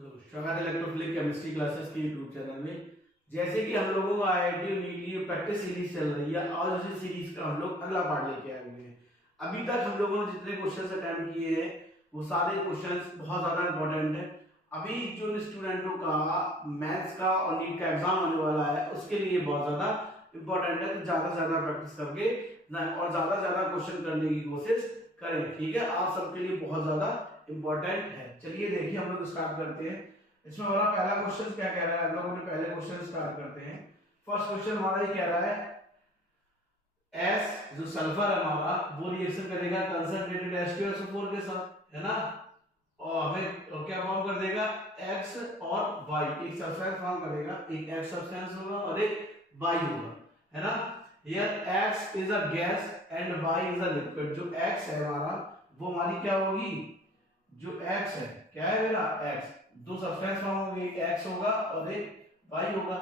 स्वागत है electrophilic chemistry classes के यूट्यूब चैनल में। जैसे कि हम लोगों को आईआईटी नीट की प्रैक्टिस सीरीज चल रही है और उसी सीरीज का हम लोग अगला पार्ट लेके आए हुए हैं। अभी तक हम लोगों ने जितने क्वेश्चंस अटेम्प्ट किए हैं वो सारे क्वेश्चंस बहुत ज्यादा इंपॉर्टेंट है। अभी जो स्टूडेंटों का मैथ्स का और नीट का एग्जाम आने वाला है उसके लिए बहुत ज्यादा इंपॉर्टेंट है, तो ज्यादा से ज्यादा प्रैक्टिस करके और ज्यादा से ज्यादा क्वेश्चन करने की कोशिश करें। ठीक है, आप सबके लिए बहुत ज्यादा इंपॉर्टेंट है। चलिए देखिए हम लोग स्टार्ट करते हैं। इसमें हमारा पहला क्वेश्चन क्या कह रहा है, हम लोग अपने पहले क्वेश्चन स्टार्ट करते हैं। फर्स्ट क्वेश्चन हमारा ये कह रहा है एस जो सल्फर है हमारा वो रिएक्शन करेगा कंसंट्रेटेड H2SO4 के साथ, है ना, और हमें क्या फॉर्म कर देगा X और Y, एक सब्सटेंस फॉर्म करेगा, एक X सब्सटेंस होगा और एक Y होगा, है ना। Here X is a gas and Y is a liquid. जो X है हमारा वो हमारी क्या होगी, जो X है क्या है मेरा X, दो सब्सटेंस फॉर्म होंगे, एक X होगा और एक Y होगा।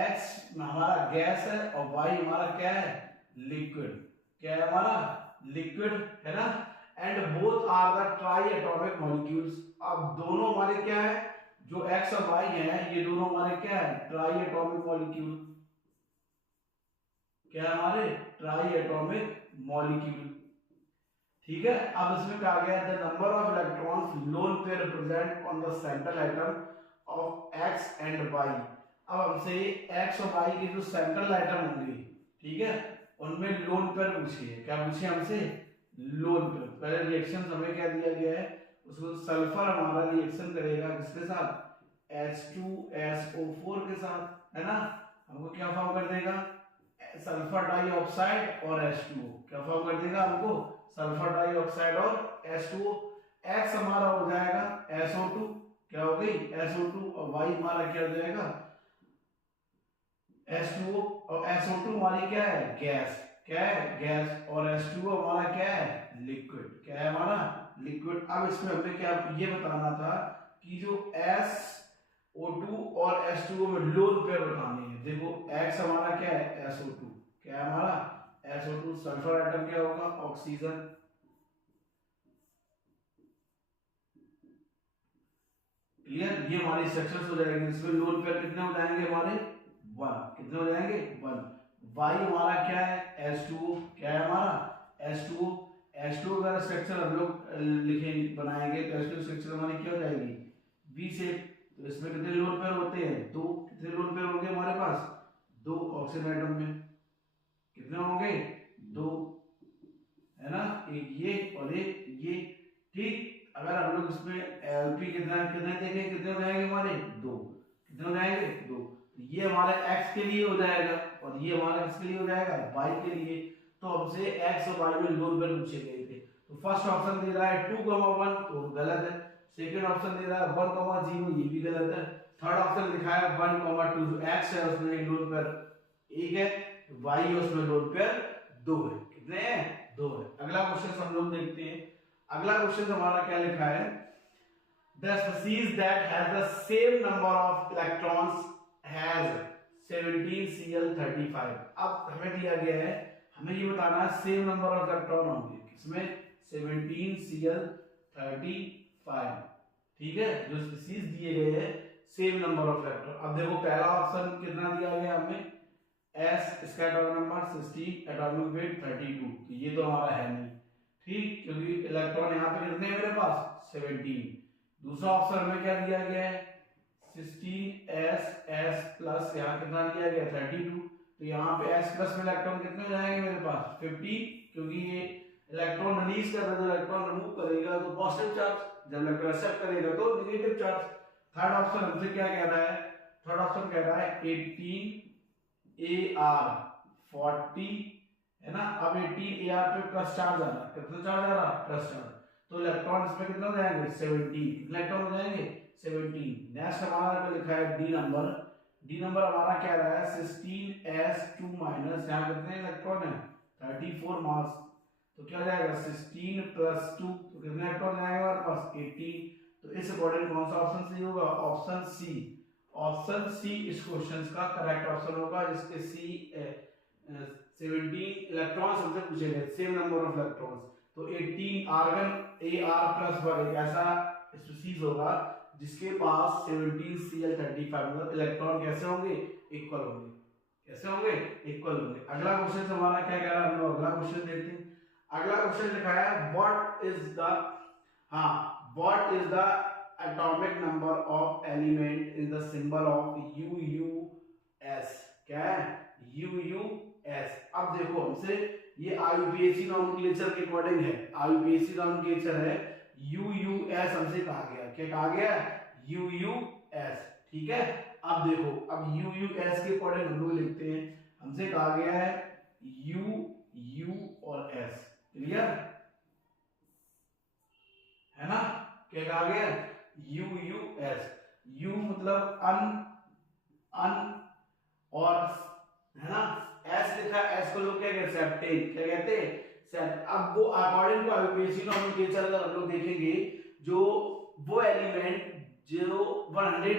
X हमारा गैस है और Y हमारा क्या है लिक्विड, क्या है हमारा लिक्विड, है ना। And both are the triatomic molecules. अब दोनों हमारे क्या है, जो X और Y है ये दोनों हमारे क्या है ट्राई एटॉमिक मॉलिक्यूल, क्या है हमारे ट्राई एटॉमिक मॉलिक्यूल। ठीक है, अब इसमें क्या आ गया, the number of electrons lone pair represent on the central atom of X and Y. अब हमसे एक्स और वाई के जो सेंट्रल एटम होंगे, ठीक है, उनमें लोन पेयर पूछिए। क्या पूछिए हमसे, लोन पेयर। पहले रिएक्शन हमें क्या दिया गया है, उसको सल्फर हमारा रिएक्शन करेगा किसके साथ, H2SO4 के साथ, है ना। हमको क्या फॉर्म कर देगा, सल्फर डाइऑक्साइड और H2O। क्या फॉर्म कर देगा हमको, सल्फर डाइऑक्साइड और H2O। X हमारा हो जाएगा SO2, क्या हो गई SO2, और Y हमारा क्या हो जाएगा H2O, और SO2 हमारी क्या है गैस, क्या है गैस, और H2O हमारा क्या है लिक्विड, क्या है हमारा लिक्विड। अब इसमें हमें क्या ये बताना था कि जो SO2 और H2O में लोन पेयर बताने हैं। देखो X हमारा क्या है SO2, क्या है हमारा SO2, सल्फर एटम क्या होगा ऑक्सीजन, क्लियर। ये हमारी स्ट्रक्चर्स हो जाएंगे, इसमें लोन पेयर कितने हो जाएंगे हमारे वन, कितने हो जाएंगे वन। Y हमारा क्या है H2O, क्या है हमारा H2O। H2O का स्ट्रक्चर हम लोग लिखेंगे बनाएंगे तो H2O स्ट्रक्चर हमारी क्या हो जाएगी V शेप। तो इसमें कितने लोन पेयर होते हैं, दो। कितने लोन पेयर होंगे हमारे पास, दो ऑक्सीजन एटम में कितने होंगे, दो, है ना, एक ये और एक ये। ठीक, अगर हम लोग इसमें एलपी कितना कितने देखें, कितने हो जाएंगे हमारे दो, कितने हो जाएंगे दो। तो ये हमारे x के लिए हो जाएगा और ये हमारा किसके लिए हो जाएगा y के लिए। तो हमसे x और y में लोन पेयर पूछे गए थे। तो फर्स्ट ऑप्शन दे रहा है 2,1 तो गलत है, सेकंड ऑप्शन दे रहा है 1,0 ये भी गलत है, थर्ड ऑप्शन लिखा है 1,2 जो x है उसमें लोन पेयर एक है, y उसमें लोन पेयर दो है, कितने हैं दो है। अगला क्वेश्चन हम लोग देखते हैं। अगला क्वेश्चन हमारा क्या लिखा है, the species that has the same number of electrons has 17Cl35। अब हमें दिया गया है, हमें ये बताना है सेम नंबर ऑफ इलेक्ट्रॉन होंगे किसमें 17Cl35। ठीक है, जो स्पीसीज दिए गए हैं सेम नंबर ऑफ इलेक्ट्रॉन। अब देखो पहला ऑप्शन कितना दिया गया हमें S, इसका एटॉमिक नंबर 16, एटॉमिक वेट 32, तो ये तो हमारा है नहीं, ठीक, क्योंकि इलेक्ट्रॉन यहाँ पे कितने हैं मेरे पास 17। दूसरा ऑप्शन में क्या दिया गया है 16S प्लस यहाँ कितना दिया गया 32, तो यहाँ पे S प्लस में इलेक्ट्रॉन कितने हो जाएंगे मेरे पास 50, क्योंकि ये इलेक्ट्रॉन रिलीज कर रहा है, इलेक्ट्रॉन रिमूव करेगा तो पॉजिटिव चार्ज, जब इलेक्ट्रॉन एक्सेप्ट करेगा तो नेगेटिव चार्ज। थर्ड ऑप्शन हमसे क्या कह रहा है, थर्ड ऑप्शन कह रहा है 18AR40, है ना। अब 18AR पे प्लस चार्ज आ रहा है, कितना चार्ज आ रहा है प्लस चार्ज, तो इलेक्ट्रॉन इसमें कितने हो जाएंगे 17, इलेक्ट्रॉन हो जाएंगे 17। नेक्स्ट हमारा पे लिखा है डी नंबर, डी नंबर हमारा क्या रहा है 16S2 माइनस, यहाँ कितने इलेक्ट्रॉन है 34 मास, तो क्या हो जाएगा 16 प्लस 2, तो कितने इलेक्ट्रॉन जाएंगे हमारे पास 18। तो इस अकॉर्डिंग कौन सा ऑप्शन सही होगा, ऑप्शन सी, ऑप्शन सी इस क्वेश्चन का करेक्ट ऑप्शन होगा, जिसके सी 17 इलेक्ट्रॉन्स हमसे पूछे गए, सेम नंबर ऑफ इलेक्ट्रॉन्स। तो 18 आर्गन AR प्लस 1 एक ऐसा स्पीसीज होगा जिसके पास 17Cl35 मतलब इलेक्ट्रॉन कैसे होंगे, इक्वल होंगे। कैसे होंगे, इक्वल होंगे। अगला क्वेश्चन हमारा क्या कह रहा है, हम लोग अगला क्वेश्चन देखते हैं। अगला क्वेश्चन लिखा है what is the atomic number of element in the symbol of UUS। क्या है, UUS। अब देखो हमसे ये IUPAC नॉमेनक्लेचर के अकॉर्डिंग है, IUPAC नॉमेनक्लेचर है, UUS हमसे कहा गया, क्या कहा गया, UUS। ठीक है, अब देखो, अब UUS के अकॉर्डिंग हम लोग लिखते हैं, हमसे कहा गया है U और S। क्लियर है ना, क्या कहा गया, UUS। U मतलब अन और है ना, S लिखा, S को लोग क्या कहते हैं, सेप्टेन। क्या कहते हैं, सेप्ट। अब वो अकॉर्डिंग टू IUPAC नॉमेनक्लेचर अगर हम लोग देखेंगे, जो वो एलिमेंट जो 100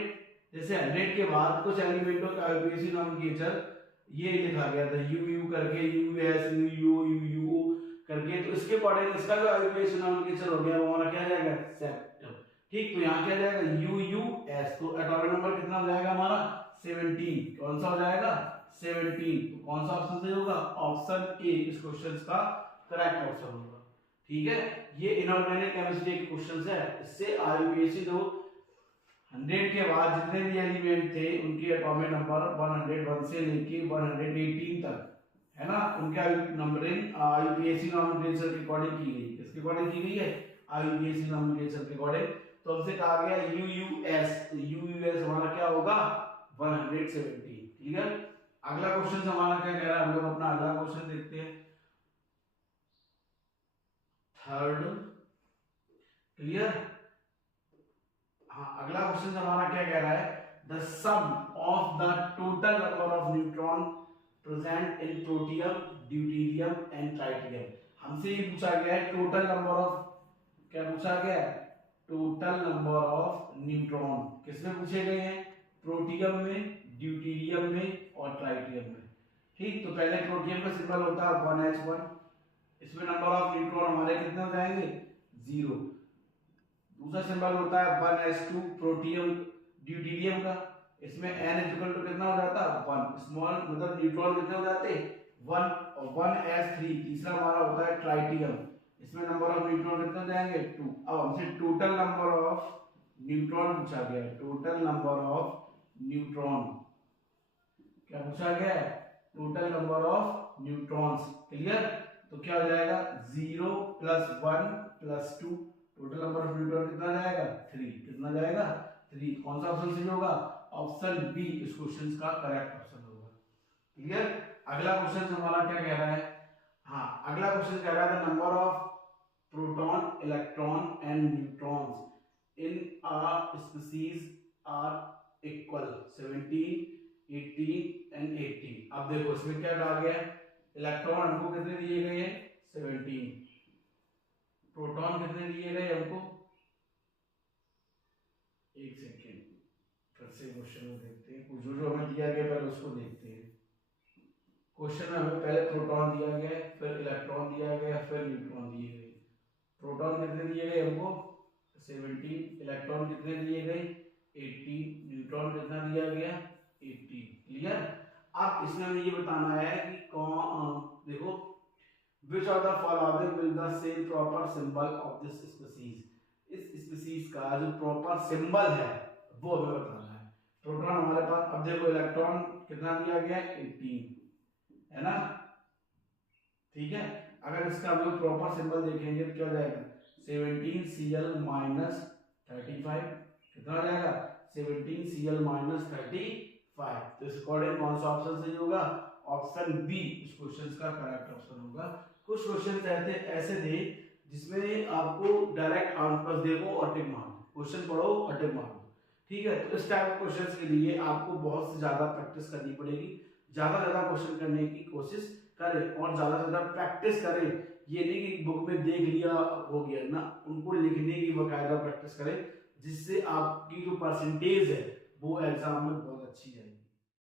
जैसे 100 के बाद कुछ एलिमेंटों का IUPAC नॉमेनक्लेचर ये लिखा गया था UU करके, US UU करके, तो इसके अकॉर्डिंग इसका जो IUPAC नॉमेनक्लेचर हो गया वो हमारा क्या जाएगा, सेप्ट। ठीक, तो यहाँ क्या जाएगा, UUS। तो एटॉमिक नंबर कितना हो जाएगा हमारा, 17। कौन सा हो जाएगा, 17। तो कौन सा ऑप्शन सही होगा, ऑप्शन ए इस क्वेश्चन का करेक्ट ऑप्शन होगा। ठीक है, ये इनऑर्गेनिक केमिस्ट्री के क्वेश्चन है। इससे IUPAC जो 100 के बाद जितने भी एलिमेंट थे उनके एटॉमिक नंबर 101 से लेके 118 तक, है ना, उनका नंबरिंग IUPAC नॉमेनक्लेचर के अकॉर्डिंग की गई। किसके अकॉर्डिंग की गई है, IUPAC नॉमेनक्लेचर के अकॉर्डिंग। तो हमसे कहा गया UUS, तो UUS हमारा क्या होगा, 117। ठीक है, अगला क्वेश्चन हमारा क्या कह रहा है, हम लोग अपना अगला क्वेश्चन देखते हैं, थर्ड। क्लियर, हाँ, अगला क्वेश्चन हमारा क्या कह रहा है, the sum of the total number of neutron present in protium, deuterium and tritium. हमसे ये पूछा गया है टोटल नंबर ऑफ, क्या पूछा गया है, टोटल नंबर ऑफ न्यूट्रॉन। किसमें पूछे गए हैं, प्रोटियम में, ड्यूटेरियम में और ट्राइटियम में। ठीक, तो पहले प्रोटियम का सिंबल होता है 1H1, इसमें नंबर ऑफ न्यूट्रॉन हमारे कितने हो जाएंगे, 0। दूसरा सिंबल होता है 1S2 प्रोटियम ड्यूटेरियम का, इसमें n इक्वल टू कितना हो जाता है, 1। स्मॉल मतलब न्यूट्रॉन कितने हो जाते हैं, 1 और 1S3। तीसरा हमारा होता है ट्राइटियम, इसमें नंबर ऑफ न्यूट्रॉन कितने हो जाएंगे, 2। अब हमसे टोटल नंबर ऑफ न्यूट्रॉन पूछा गया है, टोटल नंबर ऑफ न्यूट्रॉन क्या पूछा गया है, total number of neutrons. Clear, तो क्या हो जाएगा, 0 + 1 + 2, टोटल नंबर ऑफ न्यूट्रॉन कितना जाएगा, 3। कितना जाएगा, 3। कौन सा ऑप्शन सही होगा, ऑप्शन बी इस क्वेश्चन का करेक्ट ऑप्शन होगा। क्लियर, अगला क्वेश्चन हमारा क्या कह रहा है, हाँ, अगला क्वेश्चन कह रहा है the number of proton, electron and neutrons in a species are equal 17, 18 and 18। अब देखो इसमें क्या कहा गया है, इलेक्ट्रॉन हमको कितने दिए गए हैं, 17। प्रोटॉन कितने दिए गए हमको, एक सेकेंड, फिर से क्वेश्चन में देखते हैं, जो जो हमें दिया गया पहले उसको देखते हैं। क्वेश्चन में हमें पहले प्रोटॉन दिया गया, फिर इलेक्ट्रॉन दिया गया, फिर न्यूट्रॉन दिए गए। प्रोटॉन कितने दिए गए हमको, 17। इलेक्ट्रॉन कितने दिए गए, 18। न्यूट्रॉन कितना दिया गया, 18। क्लियर, अब इसमें हमें ये बताना है कि कौन, देखो, which of the following will the same proper symbol of this species। इस स्पीसीज का जो प्रॉपर सिंबल है वो हमें बताना है। प्रोटॉन हमारे पास, अब देखो इलेक्ट्रॉन कितना दिया गया है, 18, है ना। ठीक है, अगर इसका हम लोग प्रॉपर सिंबल देखेंगे तो क्या हो जाएगा, 17Cl - 35। कितना हो जाएगा, 17Cl - 35। तो इस अकॉर्डिंग कौन सा ऑप्शन सही होगा, ऑप्शन बी इस क्वेश्चन का करेक्ट ऑप्शन होगा। कुछ क्वेश्चन ऐसे थे जिसमें आपको डायरेक्ट आंसर देखो और टिक मार दो, क्वेश्चन पढ़ो और टिक मार दो। ठीक है, तो इस टाइप के क्वेश्चंस के लिए आपको बहुत से ज्यादा प्रैक्टिस करनी पड़ेगी। ज्यादा क्वेश्चन करने की कोशिश करें और ज्यादा से ज्यादा प्रैक्टिस करें। ये नहीं कि बुक में देख लिया हो गया ना, उनको लिखने की बकायदा प्रैक्टिस करें, जिससे आपकी जो परसेंटेज है वो एग्जाम में